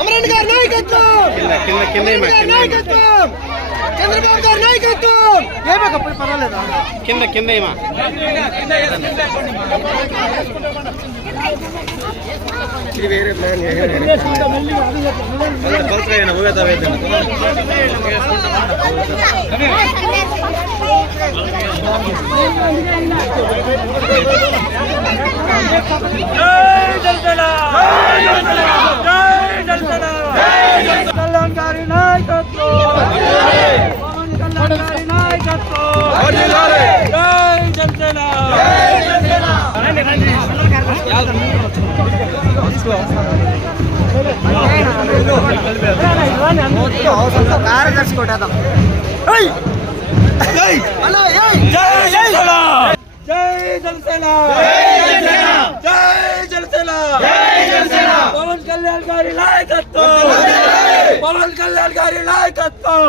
అమరన్ గారి నాయకత్వం, చంద్రబాబు గారి నాయకత్వం. ఏమప్పుడు పర్వాలేదా కింద కింద ఏమా ఇది వేరే ప్లాన్ కళ్యాణ్ గారి నాయకత్వం, పవన్ కళ్యాణ్ గారి నాయకత్వం. జై జనసేన. కార్యదర్శి కొట్టేద్దాం. జై జనసేన, జై జనసేన, జై జనసేన, పవన్ కళ్యాణ్ గారి నాయకత్వం, పవన్ కళ్యాణ్ గారి నాయకత్వం.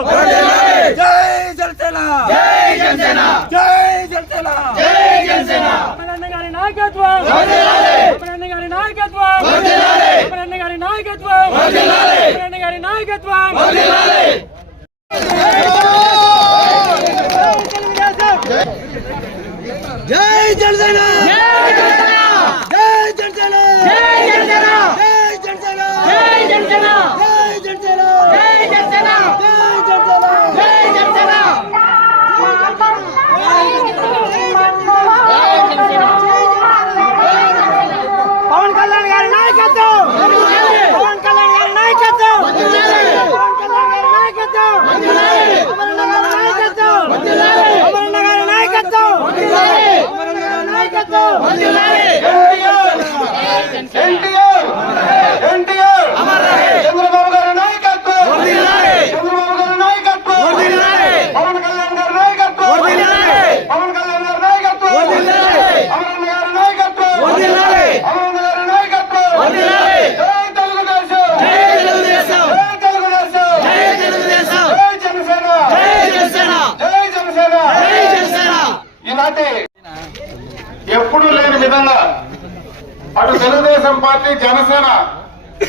జై జనసేన, జై జనసేన, జై జనసేన, జై జనసేన. అమరన్న గారి నాయకత్వం, అమరన్న గారి నాయకత్వం, అమరన్న గారి నాయకత్వం, అమరన్న గారి నాయకత్వం. జై జనసేన, జై జనసేన, జై జనసేన, జై జనసేన, జై జనసేన, జై జనసేన, జై జనసేన, జై జనసేన, జై జనసేన, పవన్ కళ్యాణ్ గారి నాయకత్వం, పవన్ కళ్యాణ్ గారి నాయకత్వం, పవన్ కళ్యాణ్ గారి నాయకత్వం, అమరన్న గారి నాయకత్వం, అమరన్న గారి నాయకత్వం, అమరన్న గారి నాయకత్వం. చంద్రబాబు గారి నాయకత్వం, చంద్రబాబు గారి నాయకత్వం, పవన్ కళ్యాణ్ గారి నాయకత్వం, పవన్ కళ్యాణ్ గారి నాయకత్వం, అమరన్న గారి నాయకత్వం, అమరన్న గారి నాయకత్వం. జై తెలుగుదేశం, జై తెలుగుదేశం, జై తెలుగుదేశం, జై తెలుగుదేశం, జై జనసేన, జై జనసేన, జై జనసేన, జై జనసేన. ఈనాటి ఎప్పుడూ లేని విధంగా అటు తెలుగుదేశం పార్టీ, జనసేన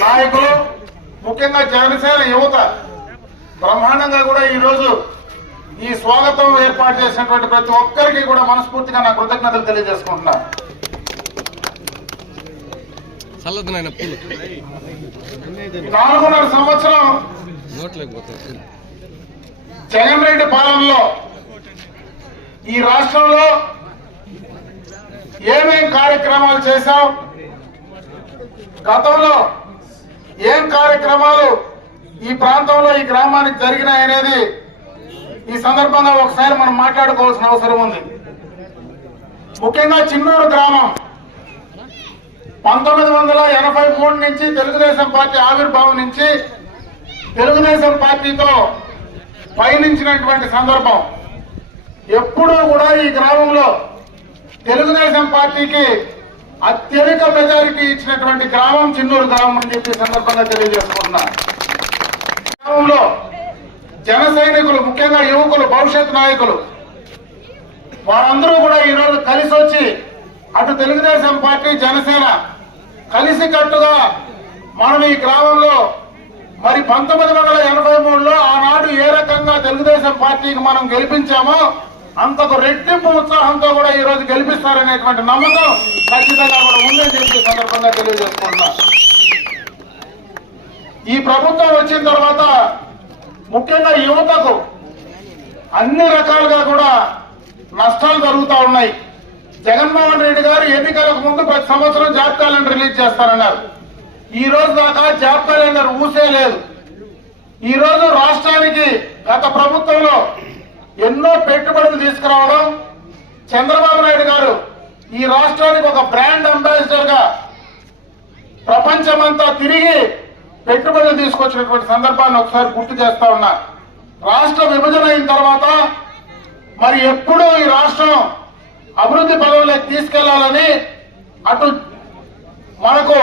నాయకులు, ముఖ్యంగా జనసేన యువత బ్రహ్మాండంగా కూడా ఈరోజు ఈ స్వాగతం ఏర్పాటు చేసినటువంటి ప్రతి ఒక్కరికి కూడా మనస్ఫూర్తిగా నా కృతజ్ఞతలు తెలియజేసుకుంటున్నా. 4.5 సంవత్సరం జగన్ రెడ్డి పాలనలో ఈ రాష్ట్రంలో ఏమేం కార్యక్రమాలు చేశాం, గతంలో ఏం కార్యక్రమాలు ఈ ప్రాంతంలో ఈ గ్రామానికి జరిగినాయనేది ఈ సందర్భంగా ఒకసారి మనం మాట్లాడుకోవాల్సిన అవసరం ఉంది. ముఖ్యంగా చిన్నూరు గ్రామం 1983 నుంచి తెలుగుదేశం పార్టీ ఆవిర్భావం నుంచి తెలుగుదేశం పార్టీతో పయనించినటువంటి సందర్భం. ఎప్పుడూ కూడా ఈ గ్రామంలో తెలుగుదేశం పార్టీకి అత్యధిక మెజారిటీ ఇచ్చినటువంటి గ్రామం చిన్నూరు గ్రామం అని చెప్పి సందర్భంగా తెలియజేసుకుంటున్నా. గ్రామంలో జన సైనికులు, ముఖ్యంగా యువకులు, భవిష్యత్ నాయకులు వారందరూ కూడా ఈరోజు కలిసి వచ్చి అటు తెలుగుదేశం పార్టీ, జనసేన కలిసి కట్టుగా మనం ఈ గ్రామంలో మరి 1983లో ఆనాడు ఏ రకంగా తెలుగుదేశం పార్టీకి మనం గెలిపించామో అంతకు రెట్టింపు ఉత్సాహంతో కూడా ఈ రోజు గెలిపిస్తారనేటువంటి నమ్మకం ఖచ్చితంగా కూడా ఉందని చెప్పి సందర్భంగా తెలియజేసుకుంటున్నా. ఈ ప్రభుత్వం వచ్చిన తర్వాత ముఖ్యంగా యువతకు అన్ని రకాలుగా కూడా నష్టాలు జరుగుతూ ఉన్నాయి. జగన్మోహన్ రెడ్డి గారు ఎన్నికలకు ముందు ప్రతి సంవత్సరం జాబ్ క్యాలెండర్ రిలీజ్ చేస్తారన్నారు. ఈ రోజు దాకా జాబ్ క్యాలెండర్ ఊసే లేదు. ఈ రోజు రాష్ట్రానికి గత ప్రభుత్వంలో ఎన్నో పెట్టుబడులు తీసుకురావడం, చంద్రబాబు నాయుడు గారు ఈ రాష్ట్రానికి ఒక బ్రాండ్ అంబాసిడర్ గా ప్రపంచమంతా తిరిగి పెట్టుబడులు తీసుకొచ్చినటువంటి సందర్భాన్ని ఒకసారి గుర్తు చేస్తా ఉన్నా. రాష్ట్ర విభజన అయిన తర్వాత మరి ఎప్పుడూ ఈ రాష్ట్రం అభివృద్ధి పదవులకు తీసుకెళ్లాలని అటు మనకు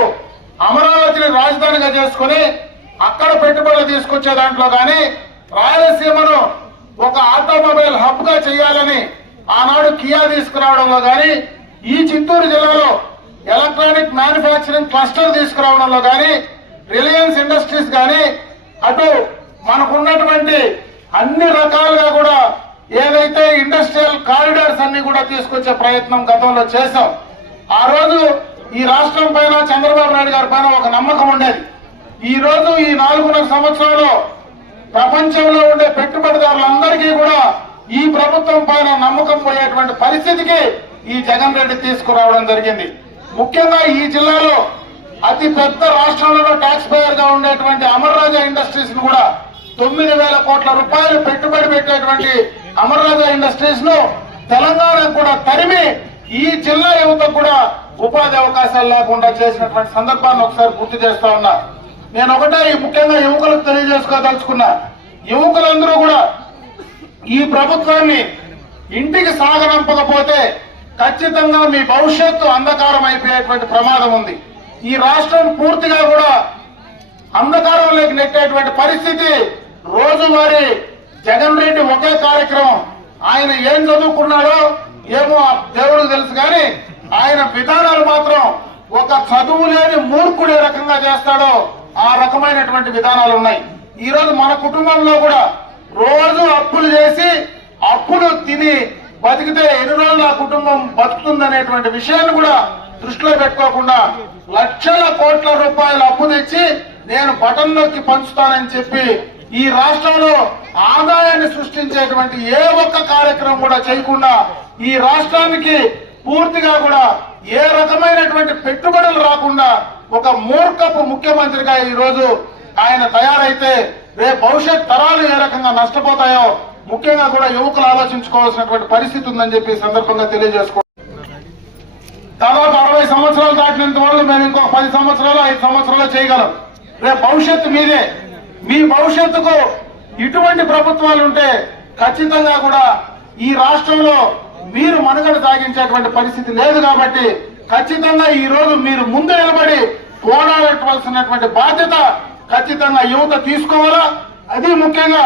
అమరావతిని రాజధానిగా చేసుకుని అక్కడ పెట్టుబడులు తీసుకొచ్చే దాంట్లో కానీ రాయలసీమను ఒక ఆటోమొబైల్ హబ్ గా చేయాలని ఆనాడు కియా తీసుకురావడంలో కానీ ఈ చిత్తూరు జిల్లాలో ఎలక్ట్రానిక్ మ్యానుఫ్యాక్చరింగ్ క్లస్టర్ తీసుకురావడంలో కానీ రిలయన్స్ ఇండస్ట్రీస్ కానీ అటు మనకున్నటువంటి అన్ని రకాలుగా కూడా ఏదైతే ఇండస్ట్రియల్ కారిడార్స్ అన్ని కూడా తీసుకొచ్చే ప్రయత్నం గతంలో చేశాం. ఆ రోజు ఈ రాష్ట్రం పైన చంద్రబాబు నాయుడు గారి పైన ఒక నమ్మకం ఉండేది. ఈ రోజు ఈ 4.5 సంవత్సరాల్లో ప్రపంచంలో ఉండే పెట్టుబడిదారులందరికీ కూడా ఈ ప్రభుత్వం పైన నమ్మకం పోయేటువంటి పరిస్థితికి ఈ జగన్ రెడ్డి తీసుకురావడం జరిగింది. ముఖ్యంగా ఈ జిల్లాలో అతి పెద్ద రాష్ట్రంలో ట్యాక్స్ పేయర్ గా ఉండేటువంటి అమర్ రాజా ఇండస్ట్రీస్ ను కూడా 9,000 కోట్ల రూపాయలు పెట్టుబడి పెట్టేటువంటి అమర్ రాజా ఇండస్ట్రీస్ ను తెలంగాణకు కూడా తరిమి ఈ జిల్లా యువతకు కూడా ఉపాధి అవకాశాలు లేకుండా చేసినటువంటి సందర్భాన్ని ఒకసారి గుర్తు చేస్తా ఉన్నా. నేను ఒకటే ముఖ్యంగా యువకులకు తెలియజేసుకోదలుచుకున్నా. యువకులందరూ కూడా ఈ ప్రభుత్వాన్ని ఇంటికి సాగనంపకపోతే ఖచ్చితంగా మీ భవిష్యత్తు అంధకారం అయిపోయేటువంటి ప్రమాదం ఉంది. ఈ రాష్ట్రం పూర్తిగా కూడా అంధకారంలోకి నెట్టేటువంటి పరిస్థితి రోజువారీ జగన్ రెడ్డి ఒకే కార్యక్రమం. ఆయన ఏం చదువుకున్నాడో ఏమో దేవుడికి తెలుసు కానీ ఆయన విధానాలు మాత్రం ఒక చదువు లేని మూర్ఖుడే రకంగా చేస్తాడో ఆ రకమైనటువంటి విధానాలు ఉన్నాయి. ఈ రోజు మన కుటుంబంలో కూడా రోజు అప్పులు చేసి అప్పులు తిని బతికితే ఎన్ని రోజులు ఆ కుటుంబం బతుకుతుందనేటువంటి విషయాన్ని కూడా దృష్టిలో పెట్టుకోకుండా లక్షల కోట్ల రూపాయలు అప్పు తెచ్చి నేను బటన్ నొక్కి పంచుతానని చెప్పి ఈ రాష్ట్రంలో ఆదాయాన్ని సృష్టించేటువంటి ఏ ఒక్క కార్యక్రమం కూడా చేయకుండా ఈ రాష్ట్రానికి పూర్తిగా కూడా ఏ రకమైనటువంటి పెట్టుబడులు రాకుండా ఒక మూర్ఖపు ముఖ్యమంత్రిగా ఈ రోజు ఆయన తయారైతే రేపు భవిష్యత్ తరాలు ఏ రకంగా నష్టపోతాయో ముఖ్యంగా కూడా యువకులు ఆలోచించుకోవాల్సినటువంటి పరిస్థితి ఉందని చెప్పి సందర్భంగా తెలియజేసుకో. దాదాపు 60 సంవత్సరాలు దాటినంత వాళ్ళు మేము ఇంకో 10 సంవత్సరాలు 5 సంవత్సరాలు చేయగలం. రేపు భవిష్యత్తు మీదే. మీ భవిష్యత్తుకు ఇటువంటి ప్రభుత్వాలు ఉంటే ఖచ్చితంగా కూడా ఈ రాష్ట్రంలో మీరు మనుగడ సాగించేటువంటి పరిస్థితి లేదు. కాబట్టి ఖచ్చితంగా ఈ రోజు మీరు ముందు నిలబడి పోరాడవలసినటువంటి బాధ్యత ఖచ్చితంగా యువత తీసుకోవాలా. అది ముఖ్యంగా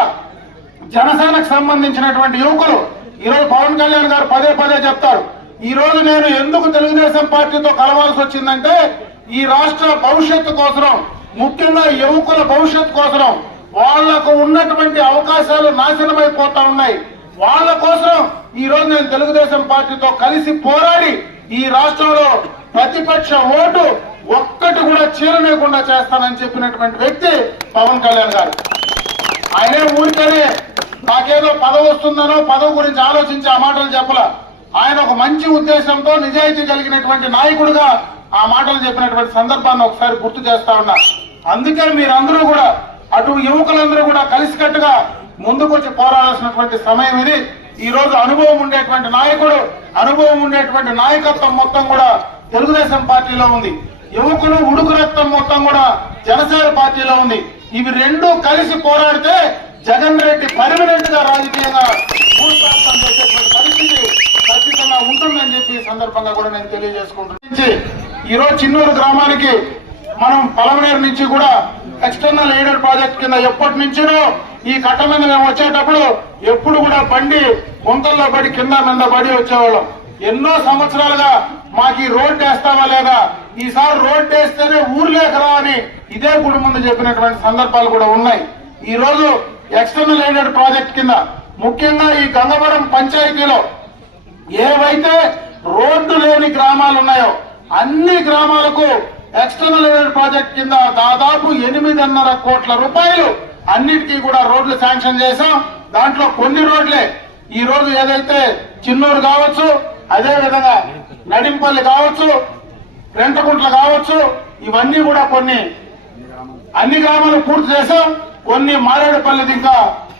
జనసేనకు సంబంధించినటువంటి యువకులు ఈరోజు పవన్ కళ్యాణ్ గారు పదే పదే చెప్తారు. ఈ రోజు నేను ఎందుకు తెలుగుదేశం పార్టీతో కలవాల్సి వచ్చిందంటే ఈ రాష్ట్ర భవిష్యత్తు కోసం, ముఖ్యంగా యువకుల భవిష్యత్తు కోసం వాళ్లకు ఉన్నటువంటి అవకాశాలు నాశనమైపోతా ఉన్నాయి. వాళ్ళ కోసం ఈ రోజు నేను తెలుగుదేశం పార్టీతో కలిసి పోరాడి ఈ రాష్ట్రంలో ప్రతిపక్ష ఓటు ఒక్కటి కూడా చీరలేకుండా చేస్తానని చెప్పినటువంటి వ్యక్తి పవన్ కళ్యాణ్ గారు. ఆయనే ఊరికనే నాకేదో పదవి వస్తుందనో పదవి గురించి ఆలోచించి ఆ మాటలు చెప్పలా. ఆయన ఒక మంచి ఉద్దేశంతో నిజాయితీ కలిగినటువంటి నాయకుడిగా ఆ మాటలు చెప్పినటువంటి సందర్భాన్ని ఒకసారి గుర్తు చేస్తా ఉన్నా. అందుకే మీరందరూ కూడా అటు యువకులందరూ కూడా కలిసికట్టుగా ముందుకొచ్చి పోరాడాల్సినటువంటి సమయం ఇది. ఈ రోజు అనుభవం ఉండేటువంటి నాయకుడు, అనుభవం ఉండేటువంటి నాయకత్వం మొత్తం కూడా తెలుగుదేశం పార్టీలో ఉంది. యువకులు ఉడుకు రక్తం మొత్తం కూడా జనసేన పార్టీలో ఉంది. ఇవి రెండు కలిసి పోరాడితే జగన్ రెడ్డి పర్మనెంట్ గా రాజకీయంగా భూస్థాపన చేసేటువంటి పరిస్థితి ఖచ్చితంగా ఉంటుందని చెప్పి ఈ సందర్భంగా కూడా నేను తెలియజేసుకుంటున్నాను. ఈ రోజు చిన్నూరు గ్రామానికి మనం పలమనేరు నుంచి కూడా ఎక్స్టర్నల్ ఎయిడెడ్ ప్రాజెక్ట్ కింద ఎప్పటి నుంచినో ఈ కట్ట మీద మేము వచ్చేటప్పుడు ఎప్పుడు కూడా బండి గుంతల్లో పడి కింద మీద పడి వచ్చేవాళ్ళం. ఎన్నో సంవత్సరాలుగా మాకు ఈ రోడ్డు వేస్తావా లేదా, ఈసారి రోడ్డు వేస్తేనే ఊర్లేకరా అని ఇదే గుడి ముందు చెప్పినటువంటి సందర్భాలు కూడా ఉన్నాయి. ఈ రోజు ఎక్స్టర్నల్ ఎయిడెడ్ ప్రాజెక్ట్ కింద ముఖ్యంగా ఈ గంగవరం పంచాయతీలో ఏవైతే రోడ్డు లేని గ్రామాలు ఉన్నాయో అన్ని గ్రామాలకు ఎక్స్టర్నల్ ఎయిడెడ్ ప్రాజెక్ట్ కింద దాదాపు 8.5 కోట్ల రూపాయలు అన్నిటికీ కూడా రోడ్లు శాంక్షన్ చేశాం. దాంట్లో కొన్ని రోడ్లే ఈ రోజు ఏదైతే చిన్నూరు కావచ్చు, అదే విధంగా నడింపల్లి కావచ్చు, రెంటకుంట్ల కావచ్చు, ఇవన్నీ కూడా కొన్ని అన్ని గ్రామాలు పూర్తి చేశాం. కొన్ని మారేడుపల్లిది ఇంకా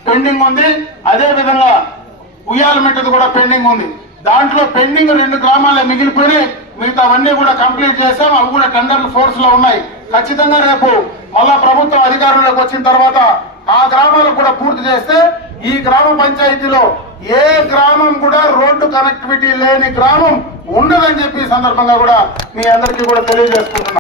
పెండింగ్ ఉంది. అదే విధంగా ఉయ్యాలమెట్టది కూడా పెండింగ్ ఉంది. దాంట్లో పెండింగ్ 2 గ్రామాలే మిగిలిపోయి మిగతావన్నీ కూడా కంప్లీట్ చేశాం. అవి కూడా టెండర్లు ఫోర్స్ లో ఉన్నాయి. ఖచ్చితంగా రేపు మళ్ళా ప్రభుత్వం అధికారంలోకి వచ్చిన తర్వాత ఆ గ్రామాలకు కూడా పూర్తి చేస్తే ఈ గ్రామ పంచాయతీలో ఏ గ్రామం కూడా రోడ్డు కనెక్టివిటీ లేని గ్రామం ఉండదని చెప్పి ఈ సందర్భంగా కూడా మీ అందరికీ కూడా తెలియజేసుకుంటున్నాను.